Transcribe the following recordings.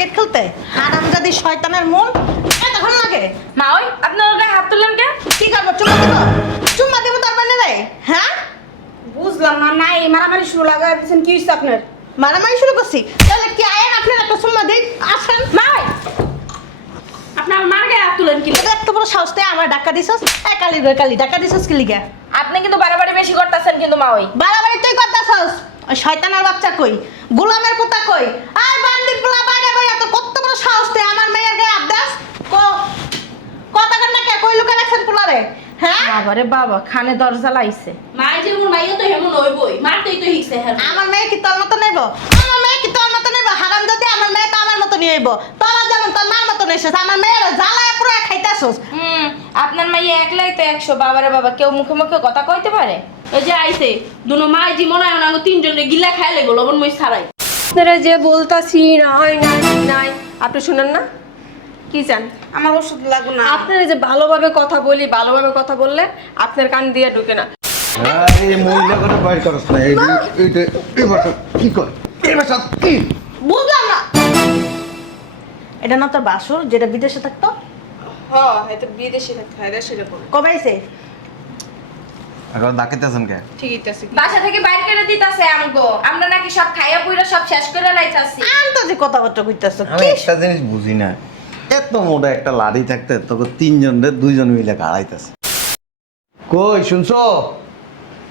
Gate খুলতে হারামজাদি শয়তানের মন এতক্ষণ লাগে। মা ওই আপনার গায়ে হাত তুললেন কেন? কি করবো চুম্মা দিব? চুম্মা দিব তার মানে রে? হ্যাঁ বুঝলাম না, নাই মারামারি শুরু লাগাই দিয়েছেন, কি হচ্ছে আপনার? মারামারি শুরু করছি তাহলে কি আয়েন আপনার একটা চুম্মা দিই আসেন। মা আপনার মার গায়ে হাত তুলেন কি? তোদের এত বড় সাহস তুই আমার ডাক্কা দিছস? কালি রে কালি ডাক্কা দিছস কি লিগা? আপনি কিন্তু বাড়াবাড়ি বেশি করতেছেন কিন্তু মা ওই। বাড়াবাড়ি তুই করতেছস? ওই শয়তানের বাচ্চা কই? গোলামের পুতা কই? আর বান্দির পোলা বাইরে বাইরে তোর কত বড় সাহস তুই আমার মেয়ের গায়ে হাত দাস? কথা কর না কে কই লুকা রাখছেন পোলারে? হ্যাঁ বাবারে বাবা, খানে দরজা লাইছে। মা যেমন মাইও তো হেমন হইবই, মারতেই তো হিকছে হ্যাঁ। আমার মেয়ে কি তোর মতো নেব? আমার মেয়ে কি তোর মতো নেব? হারামজাদি আমার মেয়ে তো আমার মতো নিয়ে আইব। তোরা যেমন তোর মার মতো এসেছিস আমার মেয়ের জ্বালায় পুরো খাইতেছস। আপনার মাইয়া একলাই তো 100। বাবারে বাবা, কেউ মুখে মুখে কথা কইতে পারে? এই যে আইছে দুনো মাই জি মনে হয় না তিনজনে গিলা খাইলে গো লবণ মই ছাড়াই। আপনারা যে বলতাছি নাই নাই নাই, আপনি শুনেন না? কি চান? আমার ওষুধ লাগবে না। আপনারা যে ভালোভাবে কথা বলি, ভালোভাবে কথা বললে আপনার কান দিয়ে ঢুকে না। এই মহিলা কথা বাইর করছ না। এই ভাষা কি কর? এই ভাষা কি? বুঝলাম না। এটা না তোর বাসুর যেটা বিদেশে থাকতো? হ্যাঁ, এটা বিদেশে থাকতে হয়, সেটা করে কবে আইছে? এখন ডাকিতেছেন কে? ঠিকই আছে। বাসা থেকে বাইর করে দিতাছে আমগো। আমরা নাকি সব খাইয়া পুইরা সব শেষ করে লাইতাছি। আন্তাজে কথাবার্তা কইতাছ আমি কি? একটা জিনিস বুঝি না, এত মোটা একটা লাড়ি থাকতে তোকে তিনজনের দুইজন মিলে গাড়াইতেছে। কই শুনছো?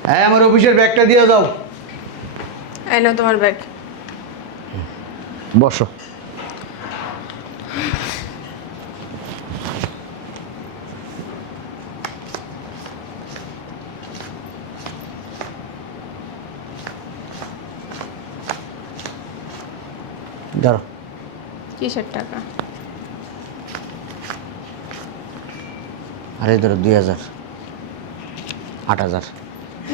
হ্যাঁ, আমার অফিসের ব্যাগটা দিয়ে দাও। এই নাও তোমার ব্যাগ। বসো। ধরো। কিসের টাকা? আরে ধরো 2000, 8000,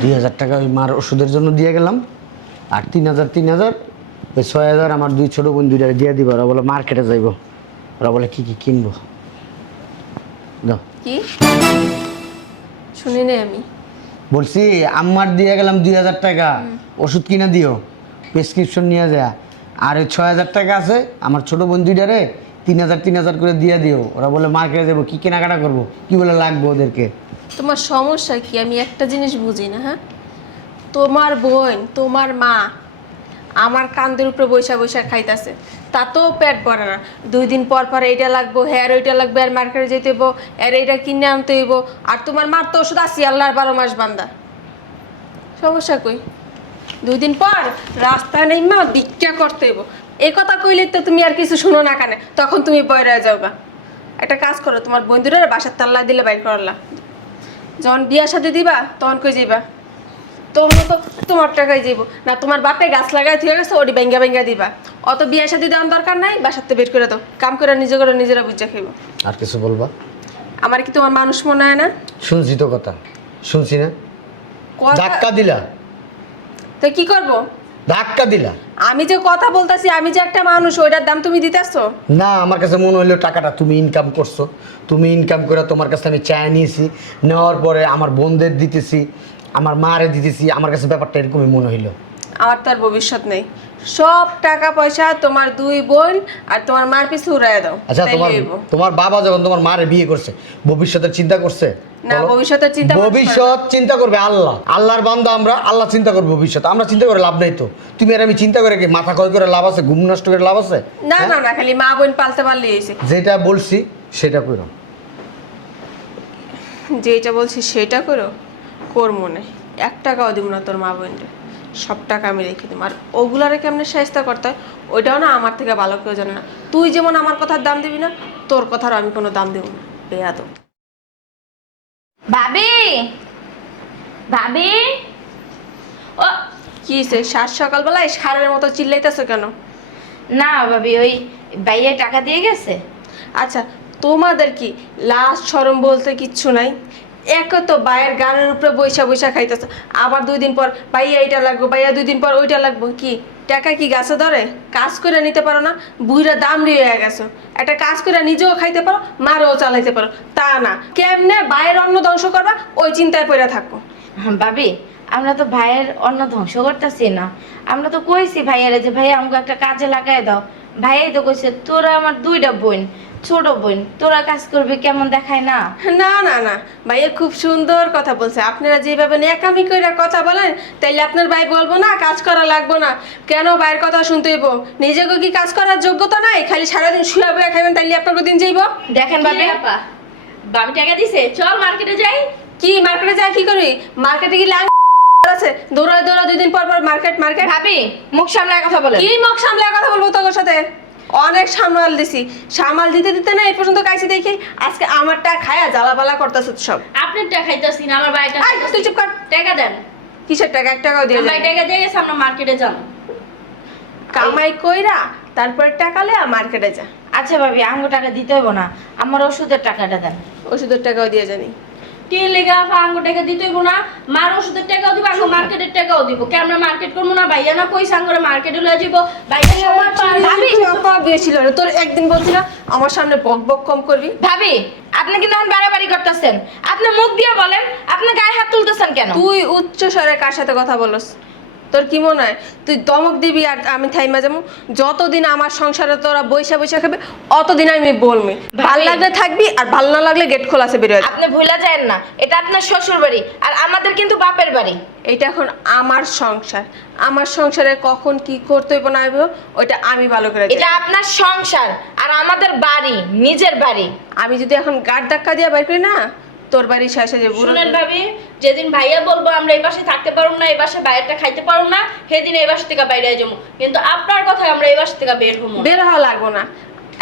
2000 টাকা ওই মার ওষুধের জন্য দিয়ে গেলাম। আর 3000 ওই 6000 আমার দুই ছোট বোন দুইটা দিয়ে দিব। ওরা বলে মার্কেটে যাইব, ওরা বলে কি কি কিনবো। দাও। কি শুনি নাই আমি। বলছি আম্মার দিয়ে গেলাম 2000 টাকা, ওষুধ কিনে দিও, প্রেসক্রিপশন নিয়ে যায়। আর ওই 6000 টাকা আছে আমার ছোট বোন দুইটারে 3000 করে দিয়ে দিও। ওরা বলে মার্কেটে যাবো, কি কেনাকাটা করবো, কি বলে লাগবে ওদেরকে। তোমার সমস্যা কি? আমি একটা জিনিস বুঝি না। হ্যাঁ, তোমার বোন তোমার মা আমার কান্দের উপরে বৈশা বৈশা খাইতেছে, তাতেও পেট ভরে না। 2 দিন পর পর এইটা লাগবো, হ্যাঁ ওইটা লাগবে, আর মার্কেটে যেতে হইব, আর এইটা কিনে আনতে হইব। আর তোমার মার তো ওষুধ আসি আল্লাহর 12 মাস বান্দা। সমস্যা কই? 2 দিন পর রাস্তায় নেই মা ভিক্ষা করতে হইব। এই কথা কইলে তো তুমি আর কিছু শুনো না কানে, তখন তুমি বই রয়ে যাওগা। একটা কাজ করো, তোমার বন্ধুরা বাসার তাল্লা দিলে বাইর করলা। যখন বিয়া সাথে দিবা তখন কই যাইবা? তখন তো তোমার টাকায় যাইব না, তোমার বাপে গাছ লাগাই থুয়ে গেছে, ওটি ব্যাঙ্গা ব্যাঙ্গা দিবা। অত বিয়া সাথে দেওয়ার দরকার নাই, বাসাতে বের করে দাও। কাম করে নিজে করে নিজেরা বুঝা খাইব। আর কিছু বলবা? আমার কি তোমার মানুষ মনে হয় না? শুনছি তো কথা, শুনছি না? কথা- ধাক্কা দিলা, তো কি করব? ধাক্কা দিলা। আমি যে কথা বলতাছি, আমি যে একটা মানুষ, ওইটার দাম তুমি দিতেছো না, আমার কাছে মনে হইলো টাকাটা তুমি ইনকাম করছো। তুমি ইনকাম করে তোমার কাছে আমি চায় নিয়েছি, নেওয়ার পরে আমার বোনদের দিতেছি, আমার মারে দিতেছি। আমার কাছে ব্যাপারটা এরকমই মনে হইলো। আমার তো আর ভবিষ্যৎ নেই। সব টাকা পয়সা তোমার 2 বোন আর তোমার মার পিছু উড়াই দাও। আচ্ছা, তাইলে তোমার হইব। তোমার বাবা যখন তোমার মারে বিয়ে করছে, ভবিষ্যতের চিন্তা করছে? না, বলো? ভবিষ্যতের চিন্তা মানুষ করে না। ভবিষ্যৎ চিন্তা করবে আল্লাহ। আল্লাহর বান্দা আমরা, আল্লাহ চিন্তা করবে ভবিষ্যৎ। আমরা চিন্তা করে লাভ নাই তো। তুমি আর আমি চিন্তা করে কি মাথা ক্ষয় করে লাভ আছে? ঘুম নষ্ট করে লাভ আছে? না না না, খালি মা বোন পালতে পারলে হয়েছে। যেটা বলছি সেটা করো। যেটা বলছি সেটা করো, করবো না। 1 টাকাও দিব না তোর মা বোনকে। সব টাকা আমি রেখে দিব। আর ওগুলারে কেমনে সাহায্য করতে হয় ওইটাও না আমার থেকে ভালো কেউ জানে না। তুই যেমন আমার কথার দাম দিবি না, তোর কথার আমি কোনো দাম দেব না। বেয়াদব। ভাবি, ভাবি, ও কি সে সাত সকালবেলায় সারের মতো চিল্লাইতেছো কেন? না ভাবি, ওই ভাইয়া টাকা দিয়ে গেছে। আচ্ছা, তোমাদের কি লাশ শরম বলতে কিচ্ছু নাই? এক তো বাইয়ের গানের উপরে বৈশা বৈশা খাইতেছ, আবার 2 দিন পর ভাইয়া এইটা লাগবো, ভাইয়া 2 দিন পর ওইটা লাগবো। কি টাকা কি গাছে ধরে? কাজ করে নিতে পারো না? বুইরা দাম দিয়ে গেছো। একটা কাজ করে নিজেও খাইতে পারো, মারেও চালাইতে পারো, তা না। কেমনে ভাইয়ের অন্ন ধ্বংস করবা ওই চিন্তায় পড়ে থাকো। ভাবি, আমরা তো ভাইয়ের অন্ন ধ্বংস করতেছি না। আমরা তো কইছি ভাইয়ারে যে ভাইয়া আমাকে একটা কাজে লাগাই দাও। ভাইয়াই তো কইছে তোরা আমার দুইটা বোন, ছোট বোন, তোরা কাজ করবি কেমন দেখায় না? না না না, ভাইয়া খুব সুন্দর কথা বলছে। আপনারা যেভাবে ন্যাকামি করে কথা বলেন, তাইলে আপনার ভাই বলবো না কাজ করা লাগবো না। কেন ভাইয়ের কথা শুনতে হইব? নিজেকে কি কাজ করার যোগ্যতা নাই? খালি সারাদিন শুয়া বয়া খাইবেন, তাইলে আপনার দিন যাইব? দেখেন ভাবি, আপা বাবি টাকা দিছে, চল মার্কেটে যাই। কি মার্কেটে যা কি করি? মার্কেটে গেলে আছে দৌড়ায় দৌড়া 2 দিন পর পর মার্কেট মার্কেট। ভাবি মুখ সামলায় কথা বলে। কি মুখ সামলায় কথা বলবো তোর সাথে? অনেক সামাল দিছি, সামাল দিতে দিতে না এই পর্যন্ত কাইছি দেখি আজকে আমারটা খায়া জ্বালাপালা করতেছে সব। আপনার টাকা খাইতাছি না, আমার বাইটা আই, তুই চুপ কর। টাকা দেন। কিসের টাকা? 1 টাকাও দিয়ে ভাই যায় টাকা দিয়ে গেছে, আমরা মার্কেটে যান। কামাই কইরা তারপরে টাকা লয়া মার্কেটে যা। আচ্ছা ভাবি, আমাকে টাকা দিতে হইব না, আমার ওষুধের টাকাটা দেন। ওষুধের টাকাও দিয়ে জানি। কি লেগা আপা আঙ্গো টাকা দিতে হইব না? মার ওষুধের টাকাও দিব, আঙ্গো মার্কেটের টাকাও দিব। কে আমরা মার্কেট করবো না? ভাইয়া না কইছে আঙ্গরে মার্কেটে লয়ে যাব। ভাইয়া সময় পায় না। ভাবি আপা বেশি লড়ে তোর একদিন বলছি না আমার সামনে বক বক কম করবি। ভাবি আপনি কিন্তু এখন বাড়াবাড়ি করতেছেন। আপনি মুখ দিয়ে বলেন, আপনি গায়ে হাত তুলতেছেন কেন? তুই উচ্চ স্বরে কার সাথে কথা বলস? তোর কি মনে হয় তুই দমক দিবি আর আমি থাইমা যাবো? যতদিন আমার সংসারে তোরা বৈশা বৈশা খাবে অতদিন আমি বলমি। ভাল লাগলে থাকবি আর ভাল না লাগলে গেট খোলা আছে বেরোয়। আপনি ভুলে যায়েন না, এটা আপনার শ্বশুর বাড়ি আর আমাদের কিন্তু বাপের বাড়ি। এটা এখন আমার সংসার, আমার সংসারে কখন কি করতে হইব না হইব ওইটা আমি ভালো করে জানি। এটা আপনার সংসার আর আমাদের বাড়ি, নিজের বাড়ি। আমি যদি এখন গাড় ধাক্কা দিয়ে বাইর করি না তোর বাড়ি শেষে যে বুড়ো। শুনেন ভাবি, যেদিন ভাইয়া বলবো আমরা এই বাসায় থাকতে পারুম না, এই বাসায় বাইরেটা খাইতে পারুম না, সেদিন এই বাসা থেকে বাইরে যাবো। কিন্তু আপনার কথায় আমরা এই বাসা থেকে বের হবো। বের হওয়া লাগবো না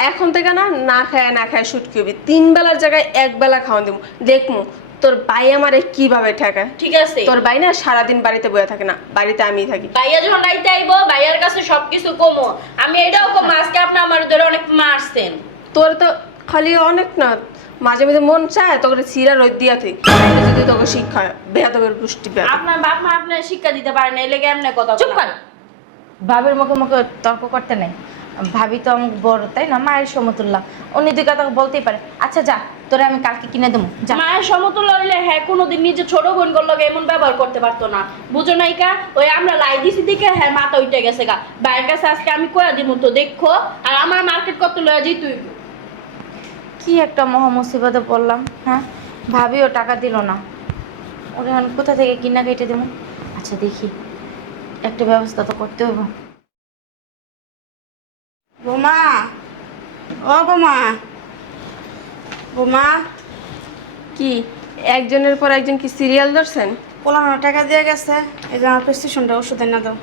এখন থেকে। না না খায় না খায় শুটকি হবি। 3 বেলার জায়গায় 1 বেলা খাওয়া দিব। দেখমু তোর ভাই আমারে কিভাবে ঠেকায়। ঠিক আছে, তোর ভাই না সারাদিন বাড়িতে বসে থাকে না, বাড়িতে আমি থাকি। ভাইয়া যখন রাইতে আইবো ভাইয়ার কাছে সবকিছু কমো। আমি এটাও কমো, আজকে আপনি আমার ধরে অনেক মারছেন। তোর তো খালি অনেক না, মাঝে মাঝে মন চায় তোকে সিরা রোদ দিয়া তুই যদি তোকে শিক্ষা বেহাতবের পুষ্টি বেহাত। আপনার বাপ মা আপনার শিক্ষা দিতে পারেন, এই লেগে এমনি কথা চুপ কর। ভাবির মুখে মুখে তর্ক করতে নেই। ভাবি তো আমার বড়, তাই না? মায়ের সমতুল্য, উনি 2 কথা বলতেই পারে। আচ্ছা যা, তোরে আমি কালকে কিনে দেবো যা। মায়ের সমতুল্য হইলে হ্যাঁ কোনোদিন নিজে ছোট বোন করলো এমন ব্যবহার করতে পারতো না, বুঝো নাই কা? ওই আমরা লাই দিছি দিকে হ্যাঁ মাথা উঠে গেছে গা। ভাইয়ের কাছে আজকে আমি কয়া দিব তো দেখো, আর আমার মার্কেট কত লয়া যাই তুই। কি একটা মহা মুসিবতে পড়লাম। হ্যাঁ, ভাবিও টাকা দিল না, ওরা এখন কোথা থেকে কিনা কেটে দেবো? আচ্ছা দেখি, একটা ব্যবস্থা তো করতে হবে। বোমা, ও বোমা, বোমা, কি একজনের পর একজন কি সিরিয়াল ধরছেন? পোলানো টাকা দিয়ে গেছে, এই যে আমার প্রেসক্রিপশনটা ওষুধ এনে দাও।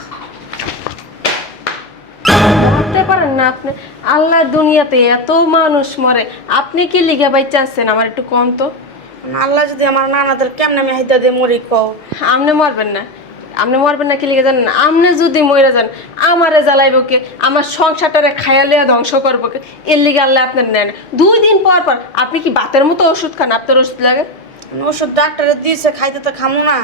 ধরতে পারেন না আপনি? আল্লাহ দুনিয়াতে এত মানুষ মরে, আপনি কি লিখে বাই চাচ্ছেন? আমার একটু কম তো। আল্লাহ যদি আমার নানাদের কেমনে আমি হাইতা দিয়ে মরি কও। আপনি মরবেন না, আপনি মরবেন না কি লিখে জানেন? আপনি যদি মরে যান আমারে জ্বালাইব কে, আমার সংসারটারে খায়ালে ধ্বংস করবো কে? এর লিগে আল্লাহ আপনার নেন। 2 দিন পর পর আপনি কি বাতের মতো ওষুধ খান? আপনার ওষুধ লাগে? ওষুধ ডাক্তারে দিয়েছে, খাইতে তো খামো না।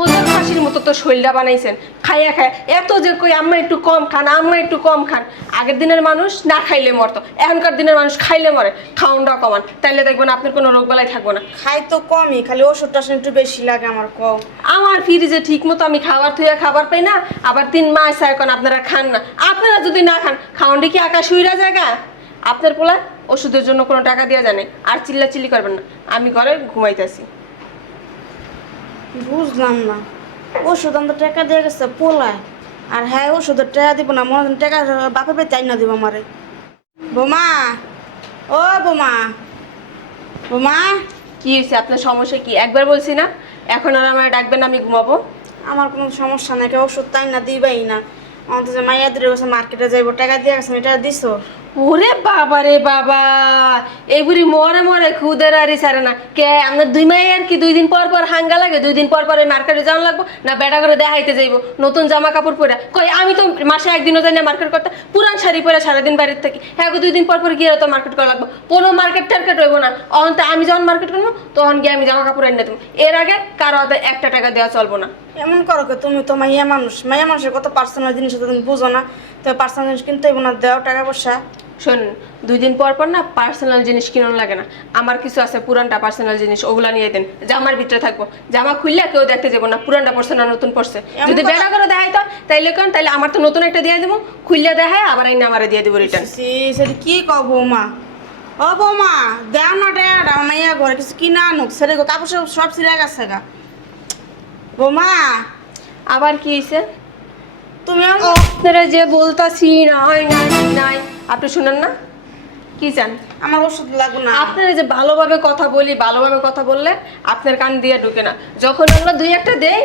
ওদের ফাঁসির মতো তো শরীরটা বানাইছেন খাইয়া খায়। এত যে কই আম্মা একটু কম খান, আম্মা একটু কম খান। আগের দিনের মানুষ না খাইলে মরতো, এখনকার দিনের মানুষ খাইলে মরে। খাওয়ানটা কমান, তাইলে দেখবেন আপনার কোনো রোগ বালাই থাকবো না। খাই তো কমই, খালি ওষুধটা একটু বেশি লাগে আমার কও। আমার ফ্রিজে ঠিক মতো আমি খাবার থুয়ে খাবার পাই না, আবার 3 মাস এখন আপনারা খান না। আপনারা যদি না খান খাওয়ানটা কি আকাশ উইরা জায়গা? আপনার পোলা ওষুধের জন্য কোনো টাকা দেওয়া জানে? আর চিল্লাচিল্লি করবেন না, আমি ঘরে ঘুমাইতেছি। বুঝলাম না, ওষুধ আনতে টাকা দিয়ে গেছে পোলায়, আর হ্যাঁ ওষুধের টাকা দিব না, মনে হয় টাকা বাপের বাড়ি চাই না দিব আমারে। বোমা, ও বোমা, বোমা, কি হয়েছে? আপনার সমস্যা কি? একবার বলছি না, এখন আর আমার ডাকবেন আমি ঘুমাবো? আমার কোনো সমস্যা নাই, ওষুধ তাই না দিবাই না। আমাদের যে মাইয়াদের কাছে মার্কেটে যাইব, টাকা দিয়ে গেছে, এটা দিছো? ওরে বাবা রে বাবা, এই বুড়ি মরে মরে খুদের আরি সারে না কে? আপনার 2 মাই আর কি 2 দিন পর পর হাঙ্গা লাগে? 2 দিন পর পর মার্কেটে যাওয়া লাগবো না? বেটা করে দেখাইতে যাইব নতুন জামা কাপড় পরে? কই আমি তো মাসে 1 দিনও যাই না মার্কেট করতে, পুরান শাড়ি পরে সারাদিন বাড়ির থাকি। হ্যাঁ 2 দিন পর পর গিয়ে তো মার্কেট করা লাগবো। কোনো মার্কেট টার্কেট হইব না। অন তো আমি যখন মার্কেট করবো তখন গিয়ে আমি জামা কাপড় এনে দেবো। এর আগে কারো হাতে 1 টাকা দেওয়া চলবো না। এমন করো কে? তুমি তো মাইয়া মানুষ, মাইয়া মানুষের কত পার্সোনাল জিনিস তুমি বুঝো না? তো পার্সোনাল জিনিস কিনতে হইব না, দেও টাকা পয়সা। শোন 2 দিন পর পর না পার্সোনাল জিনিস কিনুন লাগে না, আমার কিছু আছে পুরানটা পার্সোনাল জিনিস, ওগুলা নিয়ে দেন। জামার ভিতরে থাকবো, জামা খুললে কেউ দেখতে যাবো না পুরানটা পড়ছে না নতুন পড়ছে। যদি বেড়া করে দেখাই তো তাইলে কেন, তাইলে আমার তো নতুন একটা দিয়ে দেবো, খুললে দেখায় আবার আইনা আমারে দিয়ে দেবো রিটার্ন। সেটা কি কও বৌমা? ও বৌমা দেও না ডেটা মাইয়া ঘরে কিছু কিনা আনুক, সেরে কাপড় সব ছিঁড়ে গেছে গা। বৌমা আবার কি হয়েছে? তুমি আপনারা যে বলতাছি নাই নাই নাই, আপনি শুনেন না? কি চান? আমার ওষুধ লাগবে না। আপনারা যে ভালোভাবে কথা বলি, ভালোভাবে কথা বললে আপনার কান দিয়ে ঢুকে না, যখন আমরা 2-1টা দেই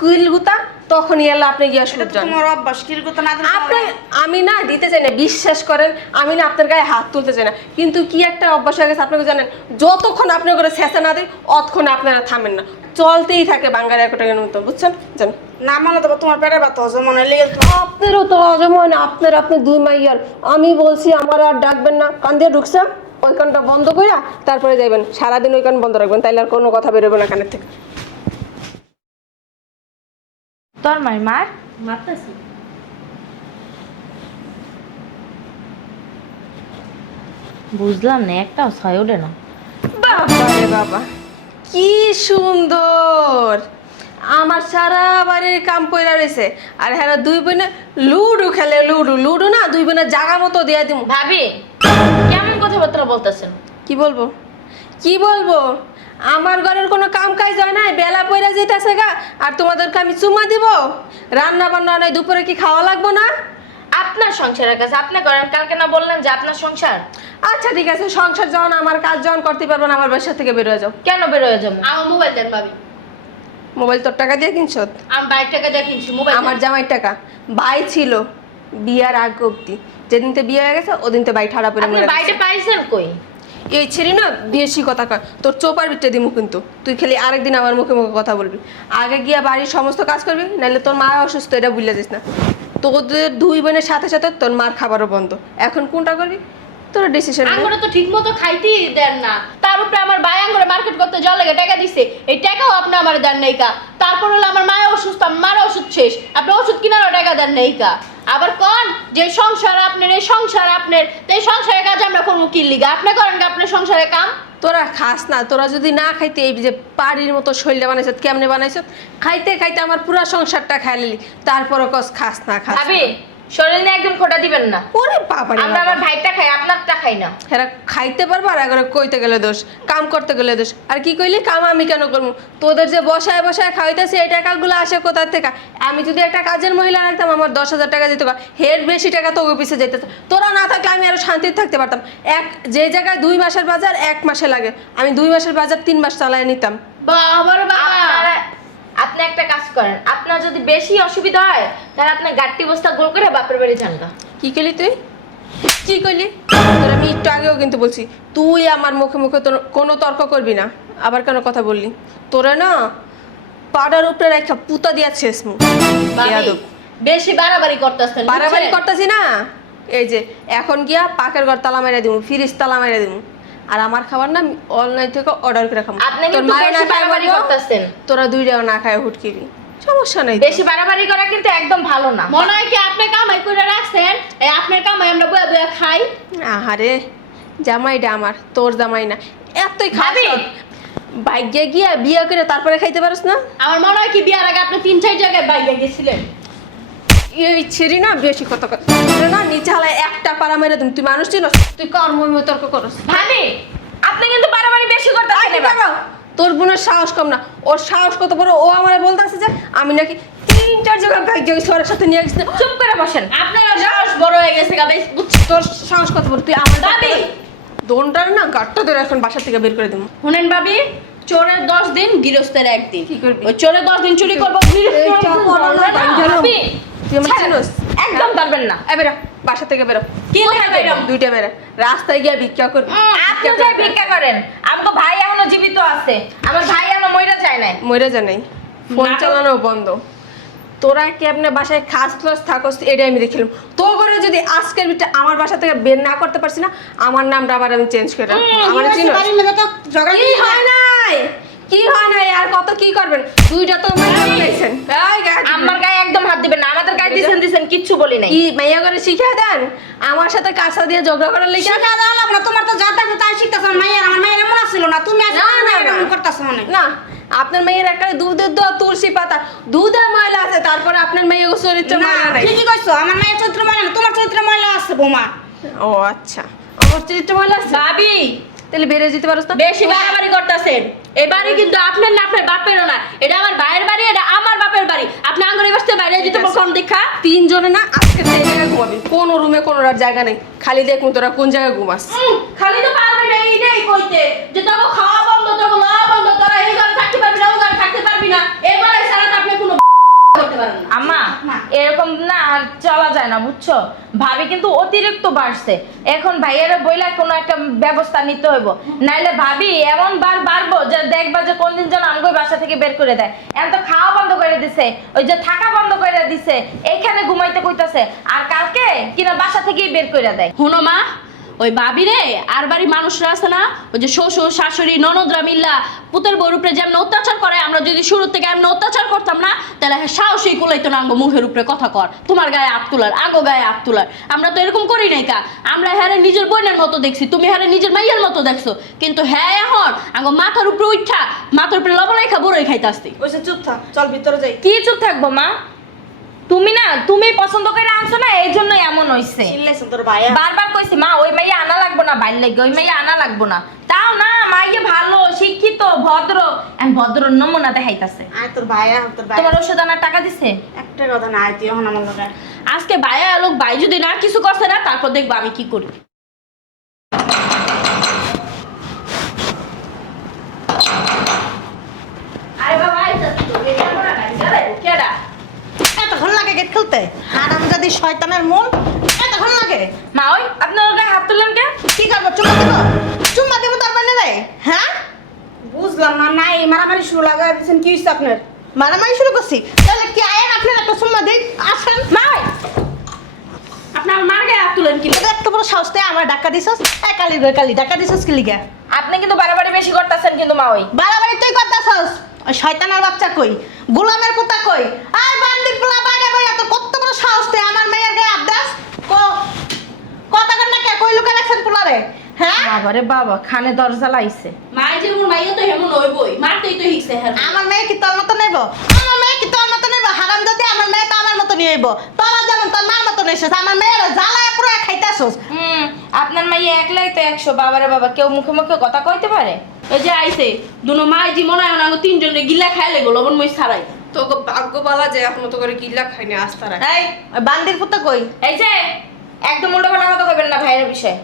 কুইল গুতা তখনই এলো আপনি গিয়া এটা তো শুনছেন। তোমার অভ্যাস, কিরকত না দিলে আপনি আমি না দিতে চাই না, বিশ্বাস করেন আমি না আপনার গায়ে হাত তুলতে চাই না, কিন্তু কি একটা অভ্যাস হয়ে গেছে আপনাকে জানেন, যতক্ষণ আপনার করে শেষে না দিই অতক্ষণ আপনারা থামেন না, চলতেই থাকে বাঙ্গালি একটাকের মতো, বুঝছেন? জানেন না মানে তো তোমার পেটের ব্যথা হচ্ছে মনে লেগে আপনারও তো হজম হয় না, আপনি 2 মাইয়ার। আমি বলছি আমার আর ডাকবেন না, কান দিয়ে ঢুকছে ওই কানটা বন্ধ কইরা তারপরে যাইবেন, সারাদিন ওই কান বন্ধ রাখবেন, তাইলে আর কোনো কথা বেরোবে না কানের থেকে। তোর মার মারতেছি। বুঝলাম না, একটাও ছয় ওঠে না। বাবা রে বাবা কি সুন্দর, আমার সারা বাড়ির কাম কইরা রয়েছে, আর হ্যাঁ 2 বোনে লুডু খেলে, লুডু না 2 বোনে জাগা মতো দিয়া দিমু। ভাবি কেমন কথাবার্তা বলতেছেন? কি বলবো আমার ঘরের কোনো কাম কাজ হয় নাই, বেলা পয়রা যেতেছে গা, আর তোমাদেরকে আমি চুমা দিব? রান্না বান্না নাই, দুপুরে কি খাওয়া লাগবো না? আপনার সংসারের কাছে আপনি করেন, কালকে না বললেন যে আপনার সংসার? আচ্ছা ঠিক আছে, সংসার যখন আমার কাজ যখন করতে পারবো না, আমার বাসা থেকে বের হয়ে যাও। কেন বের হয়ে যাবো? আমার মোবাইল দেন ভাবি। মোবাইল তোর টাকা দিয়ে কিনছ? আমি 22 টাকা দিয়ে কিনছি মোবাইল। আমার জামাই টাকা বাই ছিল বিয়ার আগ অব্দি, যেদিনতে বিয়ে হয়ে গেছে ওদিনতে বাই ঠাড়া পরে আপনি মরে বাইরে গেছে। পাইছেন কই? এই ছেড়ি না বেশি কথা কয়, তোর চোপার বিটে দিমু কিন্তু, তুই খালি আরেকদিন আমার মুখে মুখে কথা বলবি, আগে গিয়া বাড়ির সমস্ত কাজ করবি, নাহলে তোর মা অসুস্থ এটা ভুলে যাস না। তোদের 2 বোনের সাথে সাথে তোর মার খাবারও বন্ধ, এখন কোনটা করবি তোর ডিসিশন। আঙ্গুরে তো ঠিক মতো খাইতেই দেন না, তার উপরে আমার ভাই আঙ্গুরে মার্কেট করতে যাওয়ার লাগে টাকা দিছে, এই টাকাও আপনি আমার দেন নাই কা। তারপর হলো আমার মায়ের অসুস্থ, আমার মার ওষুধ শেষ, আপনি ওষুধ কিনারও টাকা দেন নাই কা। আবার কোন যে সংসার আপনার, এই সংসার আপনার, তো এই সংসারের কাজ আমরা করবো কি লিগা? আপনি করেন কি আপনার সংসারে কাম? তোরা খাস না, তোরা যদি না খাইতে এই যে পাড়ির মতো শরীরটা বানাইছ, কেমনে বানাইছ? খাইতে খাইতে আমার পুরো সংসারটা খাইলি, তারপরও কস খাস না খাস না। ভাবি শরীর নিয়ে একদম খোটা দিবেন না। ওরে বাবা রে আমরা বাবা। আমার ভাইটা খাই, আপনারটা খাই না। হেরা খাইতে পারবো আর একবার কইতে গেলে দোষ, কাম করতে গেলে দোষ। আর কি কইলি কাম আমি কেন করবো? তোদের যে বসায় বসায় খাওয়াইতেছি এই টাকাগুলো আসে কোথা থেকে? আমি যদি একটা কাজের মহিলা রাখতাম আমার 10,000 টাকা দিতে পার, হের বেশি টাকা তো পিছিয়ে যেতে। তোরা না থাকলে আমি আরো শান্তিতে থাকতে পারতাম। যে জায়গায় 2 মাসের বাজার 1 মাসে লাগে, আমি 2 মাসের বাজার 3 মাস চালায় নিতাম। বাবার বাবা, আপনি একটা কাজ করেন, আপনার যদি বেশি অসুবিধা হয় তাহলে আপনি গাট্টি বস্তা গোল করে বাপের বাড়ি যান গা। কি কইলি তুই? কি কইলি? তোর আমি একটু আগেও কিন্তু বলছি তুই আমার মুখে মুখে তোর কোনো তর্ক করবি না। আবার কেন কথা বললি? তোরা না পাড়ার উপরে রেখা পুতা দিয়া শেষ মুখ। ভাবি, বেশি বাড়াবাড়ি করতেছেন। বাড়াবাড়ি করতেছি না, এই যে এখন গিয়া পাকের ঘর তালা মেরে দিমু, ফ্রিজ তালা মেরে দিমু, আর আমার খাবার না অনলাইন থেকে অর্ডার করে খাবো। আপনি তোর কিন্তু মায়ের না বেশি খায় বাড়াবাড়ি বলবো, করতেছেন। তোরা 2টাও না খায় হুটকিবি, সমস্যা নাই তো। বেশি বাড়াবাড়ি করা কিন্তু একদম ভালো না। মনে হয় কি আপনি কামাই করে রাখছেন, এই আপনার কামাই আমরা বয়া বয়া খাই? আহারে জামাইটা আমার, তোর জামাই না। এতই খাবি বাইকে গিয়া বিয়ে করে তারপরে খাইতে পারস না? আমার মনে হয় কি বিয়ার আগে আপনি 3-4 জায়গায় বাইরে গেছিলেন। এই ছিড়ি না বেশি কথা কর না, নিচে হালায় একটা পাড়া মেরে দিন। তুই মানুষ ছিল, তুই কর্ম তর্ক করস। ভাবি আপনি কিন্তু বাড়াবাড়ি বেশি করতেছেন এবার। তোর বোনের সাহস কম না, ওর সাহস কত বড়, ও আমারে বলতেছে যে আমি নাকি 3-4 জায়গায় বাইকে সরের সাথে নিয়ে গেছি। চুপ করে বসেন। আপনার সাহস বড় হয়ে গেছে গা, বেশ বুঝছি। তোর সাহস কত বড়, তুই আমার ভাবি দোনটার না গাটটা ধরে এখন বাসা থেকে বের করে দেবো। শুনেন ভাবি, চোরের 10 দিন গৃহস্থের 1 দিন। কি করবি? ওই চোরের 10 দিন চুরি করবো, গৃহস্থের এইটা করবো না। ভাবি তুই আমার চিনোস? একদম পারবেন না। বেরো বাসা থেকে বেরো। কি লেগে বাইরাম? 2টা বেরো, রাস্তায় গিয়ে ভিক্ষা করবি। আপনি যাই ভিক্ষা করেন, আমাকে ভাই এখনো জীবিত আছে, আমার ভাই এখনো মইরা যায় নাই। মরে জানাই ফোন নাটক। চালানো বন্ধ। তোরা কেমনে বাসায় খাস ক্লাস থাকস এটাই আমি দেখিলাম। তো করে যদি আজকের ভিতরে আমার বাসা থেকে বের না করতে পারছি না, আমার নামটা আবার আমি চেঞ্জ করে আমার চিনো। কি হয় নাই, কি হয় না আর কত কি করবেন? দুইটা তো মাইয়া বানাইছেন। এই গায়ে হাত দিবেন। আমার গায়ে একদম হাত দিবেন না, আমাদের গায়ে দিছেন কিচ্ছু বলি নাই। কি মাইয়া করে শিখিয়ে দেন আমার সাথে কাঁচা দিয়ে ঝগড়া করার লেগে? শিখা দেওয়া লাগলো না, তোমার তো যা থাকতো তাই শিখতেছ। আমার মায়ের এমন আসছিল না, তুমি আজকে এমন করতেছ মানে। না, আপনার মেয়ের একটা দুধের দোয়া তুলসী পাতা দুধে ময়লা আছে, তারপরে আপনার মেয়ের চরিত্র না, ময়লা নাই। ঠিকই কইছো, আমার মায়ের চরিত্র ময়লা না, তোমার চরিত্র ময়লা আছে বৌমা। ও আচ্ছা, আমার চরিত্র ময়লা আছে। ভাবি তাহলে বেড়ে যেতে পারো না? বেশি বাড়াবাড়ি করতেছেন। এই বাড়ি কিন্তু আপনার না, আপনার বাপেরও না। এটা আমার ভাইয়ের বাড়ি, এটা আমার বাপের বাড়ি। আপনি আঙ্গুরে বসতে বাইরে যেতে কোন দেখা? তিনজনে না আজকে যে জায়গায় ঘুমাবি, কোন রুমে কোনো জায়গা নেই, খালি দেখুন তোরা কোন জায়গায় ঘুমাস। খালি তো পারবি না এইটাই কইতে যে তোকে খাওয়া বন্ধ, তোকে লওয়া বন্ধ, তোরা এই ঘরে থাকতে পারবি না, ওই ঘরে থাকতে পারবি না। এবারে সারা তো আপনি কোনো করতে পারেন না। আম্মা এরকম না আর চলা যায় না, বুঝছো? ভাবি কিন্তু অতিরিক্ত বাড়ছে। এখন ভাইয়েরা বইলা কোনো একটা ব্যবস্থা নিতে হইব, নাইলে ভাবি এমন বাড়বো যে দেখবা যে কোনদিন যেন আমাকে বাসা থেকে বের করে দেয়। এখন তো খাওয়া বন্ধ করে দিছে, ওই যে থাকা বন্ধ করে দিছে, এইখানে ঘুমাইতে কইতাছে, আর কালকে কিনা বাসা থেকেই বের করে দেয়। হুনো মা, ওই ভাবি রে আর বাড়ির মানুষরা আছে না, ওই যে শ্বশুর শাশুড়ি ননদরা মিল্লা পুতের বউর উপরে যেমন অত্যাচার করে, আমরা যদি শুরু থেকে এমন অত্যাচার করতাম না, তাহলে হ্যাঁ সাহসই কুলাইতো না আঙ্গো মুখের উপরে কথা কর, তোমার গায়ে আপ তুলার, আগো গায়ে আপ তুলার। আমরা তো এরকম করি নাই কা, আমরা হ্যাঁ নিজের বোনের মতো দেখছি, তুমি হ্যাঁ নিজের মাইয়ের মতো দেখছো। কিন্তু হ্যাঁ এখন আঙ্গো মাথার উপরে উঠা, মাথার উপরে লবণাই খা বড়ই খাইতে আসতি। ওইসব চুপ থাক, চল ভিতরে যাই। কি চুপ থাকবো মা? তুমি পছন্দ করে আনছো না, এই জন্যই এমন হইছে। চিল্লাইছেন তোর ভাইয়া। বারবার কইছি মা ওই মাইয়া আনা লাগবো না, বাইর লাগে ওই মাইয়া আনা লাগবো না। তাও না, মাইয়া ভালো শিক্ষিত ভদ্র, আমি ভদ্র নমুনা দেখাইতাছে। আয় তোর ভাইয়া, তোর ভাইয়া। তোমার ওষুধ আনার টাকা দিছে? একটা কথা না, আয় তুই এখন আমার লগে। আজকে ভাইয়া লোক, ভাই যদি না কিছু করছে না, তারপর দেখবো আমি কি করি। আরে বাবা আইতাছি তো, এটা আমরা গাড়ি চালাইবো কেডা? এতক্ষণ লাগে গেট খুলতে? হারামজাদি শয়তানের মন, এতক্ষণ লাগে? মা ওই আপনার গায়ে হাত তুললেন কে? কি করবো, চুম্মা দিব? চুম্মা দিব তার মানে রে? হ্যাঁ, বুঝলাম না, নাই মারামারি শুরু লাগাই দিয়েছেন, কি হইছে আপনার? মারামারি শুরু করছি? তাহলে কি আয়েন আপনার একটা চুম্মা দিই, আসেন। মাই আপনি আমার মার গায়ে হাত তুলেন কি? তোকে এত বড় সাহস দিয়ে আমার ডাক্কা দিছস? কালি রে কালি, ডাক্কা দিছস কি লিগা? আপনি কিন্তু বাড়াবাড়ি বেশি করতেছেন কিন্তু মা ওই। বাড়াবাড়ি তুই করতেছস? ওই শয়তানের বাচ্চা কই, গোলামের পুতা কই, আর বান্দির পোলা বাইরে বাইরে তোর কত বড় সাহস তুই আমার মেয়ের গায়ে আবদাস কথা কর না কে, কই লুকা রাখছেন পোলা রে? হ্যাঁ, বাবারে বাবা, খানে দরজা লাইছে। মাই যে মোর মাইয়া তো হেমন হইবই, মারতেই তো হিকছে হ্যাঁ। আমার মেয়ে কি তোর মতো নেব? আমার মেয়ে কি তোর মতো নেব? হারামজাদি, আমার মেয়ে তো আমার মতো নিয়ে আইব। তোরা যেমন তোর মার মতো এসেছ, আমার মেয়ের জ্বালায় পুরো খাইতেছস। আপনার মাইয়া একলাই তো 100, বাবারে বাবা, কেউ মুখে মুখে কথা কইতে পারে? এই যে আইছে দুনো মাই জি মনে হয় না তিনজনে গিলা খাইলে গো লবণ মই ছাড়াই। তো ভাগ্য বলা যায় এখনো তো করে গিল্লা খাইনি আস্তা রাখ। এই ওই বান্দির পুতা কই? এই যে একদম উল্টো পাল্টা কথা কইবেন না ভাইয়ের বিষয়ে।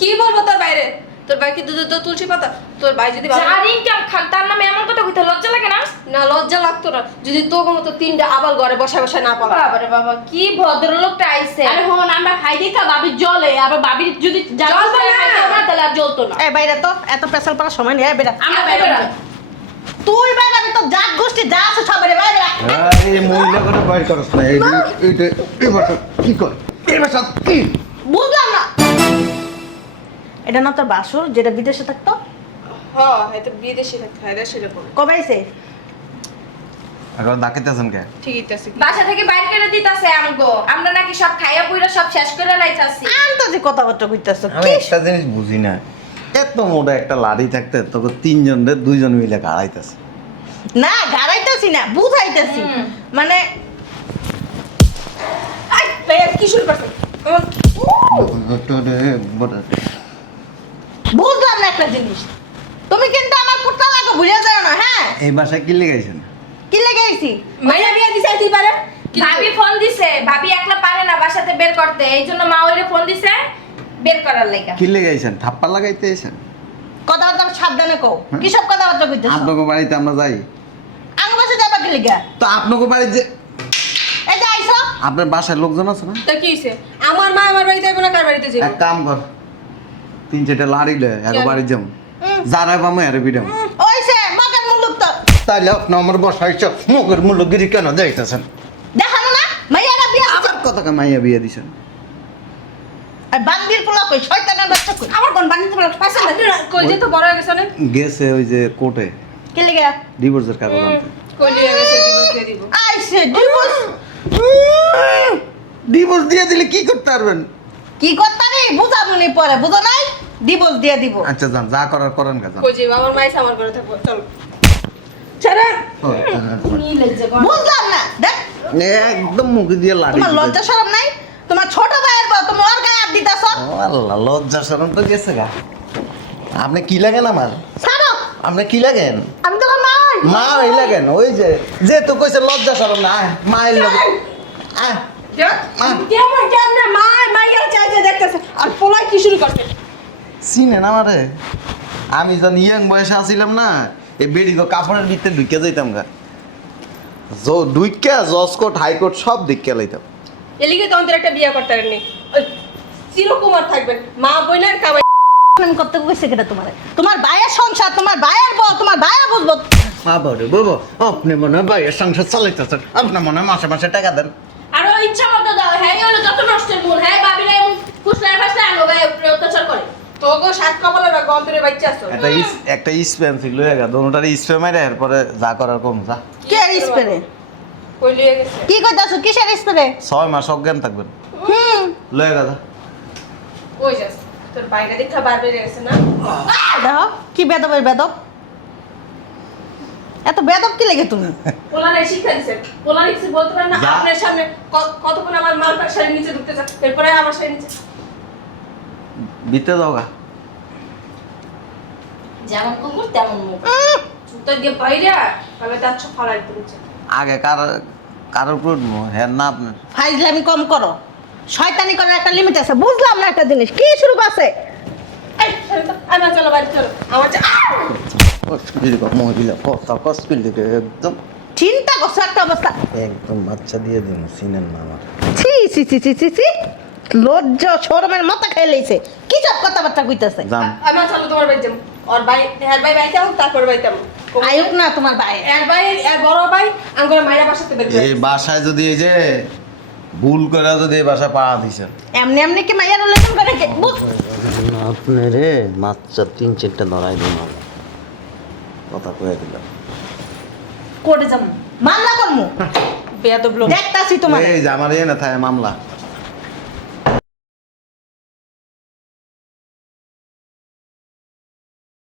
কি বলবো তোর বাইরে? তোর ভাই কি দুধের দোয়া তুলসী পাতা? তোর ভাই যদি ভালো- যার ইনকাম খান তার নামে এমন কথা কইতে লজ্জা লাগে না? না লজ্জা লাগতো না যদি তো কোনো তো তিনটা আবার ঘরে বসে বসে না পালা। বাবারে বাবা, কি ভদ্রলোকটা আইছে। আরে হন আমরা খাই দেখা বাবির জলে, আবার বাবির যদি জ্বলবে না। খাইতাম না তাহলে আর জ্বলতো না। এই বাইরে তো এত পেছাল পাড়ার সময় নেই, বেটা। আমরা বাইরে যাই। তুই বাইরে, আমি তো জাত গোষ্ঠী যা আছে সব বাইরে বাইরে। এই মহিলা করে বাইর করছ না, এইটা এই বছর কি কর, এই বছর কি বুঝলাম না, এটা না তোর বাসুর যেটা বিদেশে থাকতো? হ্যাঁ, এটা বিদেশি থাকতে হয়, দেশে করে কবে আইছে? এখন ডাকিতেছেন কে? ঠিকই আছে। বাসা থেকে বাইরে করে দিতাছে আমগো, আমরা নাকি সব খাইয়া পুইরা সব শেষ করে লাইতাছি। আন্তাজি কথাবার্তা কইতাছ আমি কি? একটা জিনিস বুঝি না, এত মোটা একটা লাড়ি থাকতে তোকে তিনজনের দুইজন মিলে গাড়াইতেছে। না গাড়াইতাছি না, বুঝাইতাছি। মানে আই ভাইয়া কি শুরু করছ? বুঝলাম না একটা জিনিস, তুমি কিন্তু আমার পুত্র লাগো, ভুলে যাও না। হ্যাঁ, এই বাসায় কি লেগেছেন? কি লেগে আইছি? মাইয়া বিয়া দিছে আইতে পারে? ভাবি ফোন দিছে, ভাবি একলা পারে না বাসাতে বের করতে, এইজন্য মা ওইরে ফোন দিছে বের করার লাগা। কি লেগেছেন? থাপ্পা লাগাইতে এসেন? কথাবার্তা সাবধানে কও, কি সব কথাবার্তা কইতেছ? আপনাকে বাড়িতে আমরা যাই আমি বাসা যাবা কি লিগা? তো আপনাকে বাড়ি যে এই যে আইছো, আপনার বাসায় লোকজন আছে না? তা কি হইছে? আমার মা আমার বাড়িতে আইবো না কার বাড়িতে যাইবো? এক কাম কর, 3-4টা লাড়ি লে এক বাড়ি যাম, যারা পামো আরে বিডাম। ওইছে মগের মুলুক তো তাইলে আপনি আমার বাসায় মুখের মূল্যগিরি কেন দেখতেছেন? দেখানো না মাইয়ারা বিয়া দিছে। আবার কথা মাইয়া বিয়ে দিছেন। আর বান্দির পোলা কই, শয়তানের বাচ্চা কই? আমার কোন বানিয়ে তোমার পাইছেন না? কই যে তো বড় হয়ে গেছে না? গেছে ওই যে কোর্টে, কে লেগে ডিভোর্সের কাগজ আনতে। কই লিয়ে গেছে ডিভোর্স দিয়ে দিব আইছে ডিভোর্স ডিভোর্স দিয়ে দিলে কি করতে পারবেন? কি করতারি বুঝাবনি পরে বুঝো নাই ডিভোর্স দিয়ে দিব আচ্ছা যান, যা করার করেন গা যান। কই যে আমার মাইস আমার ঘরে থাকবো চল ছাড়া বুঝলাম না দেখ একদম মুখে দিয়ে লাড়ি তোমার লজ্জা শরম নাই তোমার ছোট ভাইয়ের বউ তুমি ওর গায়ে হাত দিতেছ আল্লাহ, লজ্জা শরম তো গেছে গা। আপনি কি লাগেন আমার? ছাড়ো আপনি কি লাগেন? আমি তোমার মা হই। মা এই লাগেন, ওই যে তো কইছে লজ্জা শরম না, আয় মায়ের লগে আয় আয়। কেমন কেমনে মাইয়ার চাইতে দেখতেছে আর পোলাই কি শুরু করছে চিনেন আমারে? আমি যখন ইয়াং বয়সে আছিলাম না, এই বেড়ি তো কাপড়ের ভিতরে ঢুকে যাইতাম গা, ঢুইকা জজকোট হাইকোর্ট সব দিকে লাইতাম। এলিগে তো আমাদের একটা বিয়ে করতে পারেননি চিরকুমার থাকবেন মা বোনের কামাই আমি করতে কইছে কেটা তোমার তোমার ভাইয়ের সংসার তোমার ভাইয়ের বউ তোমার ভাইয়া বুঝবো বাবা রে বাবা, আপনি মনে হয় ভাইয়ের সংসার চালাইতেছেন, আপনি মনে হয় মাসে মাসে টাকা দেন। আরো ইচ্ছা মতো দাও হ্যাঁ হলো যত নষ্টের মূল হ্যাঁ ভাবিরা এমন কুসলায় ফাসলায় আলো গায়ে উপরে অত্যাচার করে তোগো সাত কপালে না গন্তরে বাচ্চা আছো একটা স্প্যাম ছিল গা, দোনোটার স্প্যাম মাইরা এরপরে যা করার কম যা। কে স্প্রে কই লিয়ে গেছে কি কইতাছো কিসের স্প্রে 6 মাস অজ্ঞান থাকবেন, লয়ে গা। কই যাস তোর বাইরে দেখা বার বেরিয়ে গেছে না দেখো কি বেদবের বেদব এত বেদব কি লেগে তুমি পোলারে শিক্ষা দিছে পোলারে কিছু বলতে পারে না যা। আপনার সামনে কতক্ষণ আমার মাল পাক শাড়ি নিচে ঢুকতে যায় এরপরে আমার শাড়ি নিচে বিতে দাও গা। যেমন কুকুর তেমন মুখ জুতা দিয়ে বাইরে আমি তার সব ফালাই দিচ্ছে আগে কারোর উপর উঠবো, হ্যাঁ না আপনার। ফাইজলামি কম করো শয়তানি করার একটা লিমিট আছে বুঝলাম না একটা জিনিস কি শুরু করছে এই আমার চলো বাড়ি চলো আমার মহিলা কথা কষ্টিল দিকে একদম চিন্তা করছো একটা অবস্থা একদম বাচ্চা দিয়ে দিন, চিনেন না আমার। ছি ছি ছি ছি ছি ছি লজ্জা শরমের মাথা খেয়ে লইছে কি সব কথাবার্তা কইতাছে যান, আমার চলো তোমার বাড়ি যাবো ওর ভাই হ্যাঁ ভাই বাড়িতে যাবো তারপর বাড়িতে যাবো আয়ুক না তোমার ভাই এর ভাই এর বড় ভাই আঙ্গুর মাইরা বাসাতে বের করে এই বাসায় যদি এই যে ভুল করে যদি এই বাসায় পা দিছেন, এমনি এমনি কি মাইয়ার লেখন করে কে বুঝ আপনি রে মাত্র 3-4টা ধরাই দিন, কথা কয়ে দিলাম। কোর্টে যাবো মামলা করমু বেয়াদব লোক দেখতাছি তোমার এই যে আমার এ না থাকে মামলা।